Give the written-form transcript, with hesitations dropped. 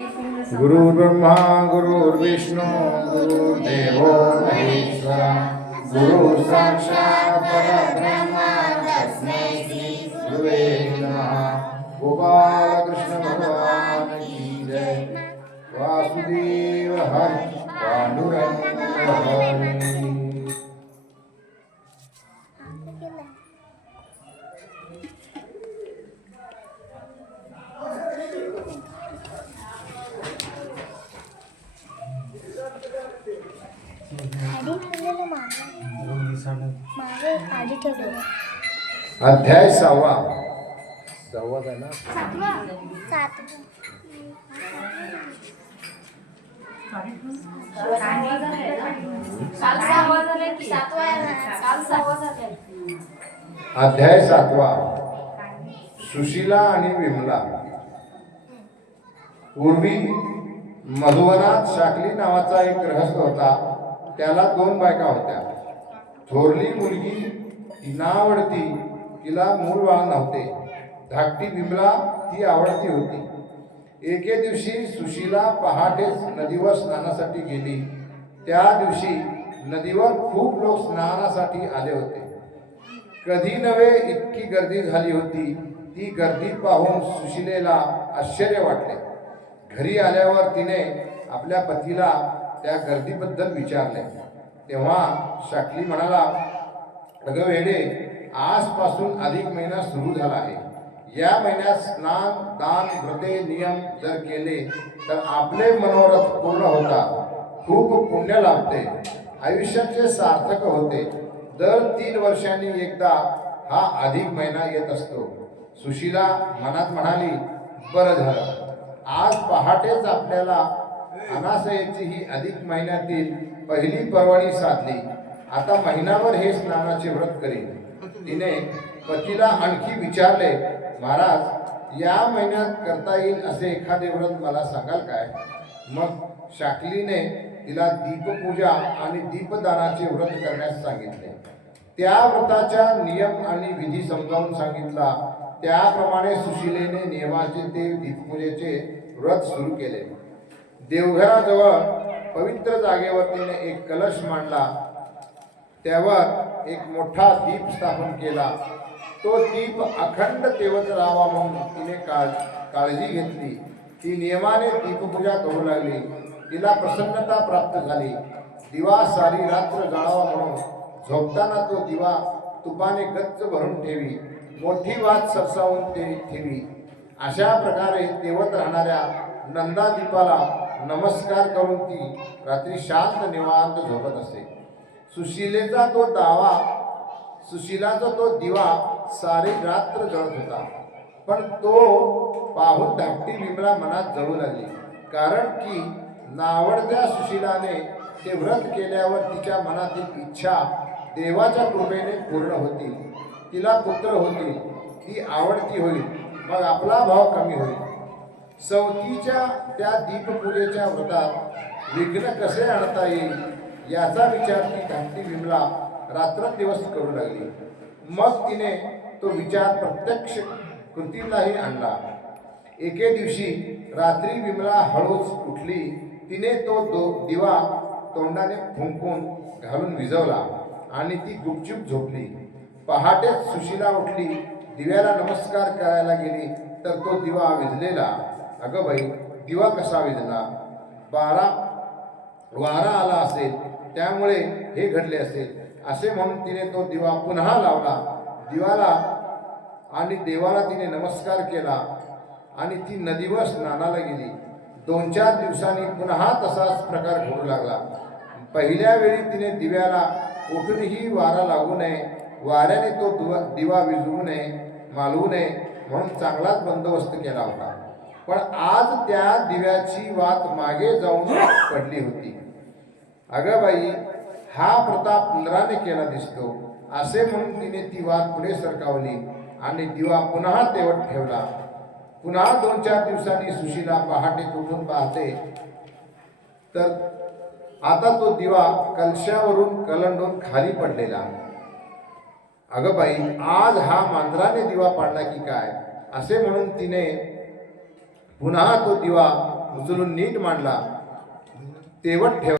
गुरुर्ब्रह्मा गुरुर्विष्णू गुरुर्देवो महेश्वरा गुरु साक्षात् परब्रह्म तस्मै श्री गुरुवे नमः। गोपाल कृष्ण भगवान की जय। वासुदेव हरि पांडुरंग हरि। अध्याय 6वा आहे ना। अध्याय 7वा सुशीला आणि विमला। पूर्वी मधुवनात शाकली नावाचा एक गृहस्थ होता। त्याला 2 बायका होत्या। थोरली मुलगी नावडती, तिला मूल बाळ नव्हते। धाकटी विमला ती आवडती होती। एके दिवशी सुशीला पहाटेच नदीवर स्नानासाठी गेली। त्या दिवशी नदीवर खूप लोक स्नानासाठी आले होते। कधी नव्हे इतकी गर्दी झाली होती। ती गर्दी पाहून सुशीलेला आश्चर्य वाटले। घरी आल्यावर तिने आपल्या पतीला त्या गर्दीबद्दल विचारले। तेव्हा शाकली म्हणाला, अगं वेडे, आजपासून अधिक महिना सुरू झाला आहे। या महिन्यात स्नान दान व्रते नियम जर केले तर आपले मनोरथ पूर्ण होतात, खूप पुण्य लाभते, आयुष्याचे सार्थक होते। दर 3 वर्षांनी एकदा हा अधिक महिना येत असतो। सुशीला मनात म्हणाली, बरं झालं, आज पहाटेच आपल्याला अनासयेची ही अधिक महिन्यातील पहिली पर्वणी साधली। आता महिनाभर हे स्नानाचे व्रत करेल। तिने पतीला आणखी विचारले, महाराज, या महिन्यात करता येईल असे एखादे व्रत मला सांगाल काय? मग शाकलीने तिला दीपपूजा आणि दीपदानाचे व्रत करण्यास सांगितले। त्या व्रताच्या नियम आणि विधी समजावून सांगितला। त्याप्रमाणे सुशीलेने नियमाचे ते दीपपूजेचे व्रत सुरू केले। देवघराजवळ पवित्र जागेवर तिने एक कलश मांडला। त्यावर एक मोठा दीप स्थापन केला। तो दीप अखंड तेवत राहावा म्हणून तिने काळजी घेतली। ती नियमाने दीपपूजा करू लागली। तिला प्रसन्नता प्राप्त झाली। दिवा सारी रात्र जाळावा म्हणून झोपताना तो दिवा तुपाने गच्च भरून ठेवी, मोठी वात सरसावून ते ठेवी। अशा प्रकारे तेवत राहणाऱ्या नंदा दीपाला नमस्कार करून ती रात्री शांत निवांत झोपत असे। सुशीलाचा तो दिवा सारी रात्र जळत होता। पण तो पाहून धाकटी विमला मनात जळू लागली। कारण की नावडत्या सुशीलाने ते व्रत केल्यावर तिच्या मनातील इच्छा देवाच्या कृपेने पूर्ण होतील। तिला पुत्र होतील, ती आवडती होईल, मग आपला भाव कमी होईल। सवतीच्या त्या दीपपूजेच्या व्रतात विघ्न कसे आणता येईल याचा विचार ती धाकटी विमला रात्रंदिवस करू लागली। मग तिने तो विचार प्रत्यक्ष कृतीलाही आणला। एके दिवशी रात्री विमला हळूच उठली। तिने तो दिवा तोंडाने फुंकून घालून विझवला आणि ती गुपचूप झोपली। पहाटेच सुशीला उठली, दिव्याला नमस्कार करायला गेली तर तो दिवा विझलेला। अगं बाई, दिवा कसा विझला? वारा आला असेल, त्यामुळे हे घडले असेल असे म्हणून तिने तो दिवा पुन्हा लावला। दिवाला आणि देवाला तिने नमस्कार केला आणि ती नदीवर स्नानाला गेली। 2-4 दिवसांनी पुन्हा तसाच प्रकार घडू लागला। पहिल्या वेळी तिने दिव्याला कोठूनही वारा लागू नये, वाऱ्याने तो दिवा विझवू नये, मालवू नये म्हणून चांगलाच बंदोबस्त केला होता। पण आज त्या दिव्याची वात मागे जाऊन पडली होती। अगं बाई, हा प्रताप इंद्राने केला दिसतो असे म्हणून तिने ती वात पुढे सरकावली आणि दिवा पुन्हा तेवत ठेवला। पुन्हा 2-4 दिवसांनी सुशीला पहाटे उठून पाहते तर आता तो दिवा कलशावरून कलंडून खाली पडलेला। अगं बाई, आज हा मांजराने दिवा पाडला की काय असे म्हणून तिने पुन्हा तो दिवा उचलून नीट मांडला तेवत ठेव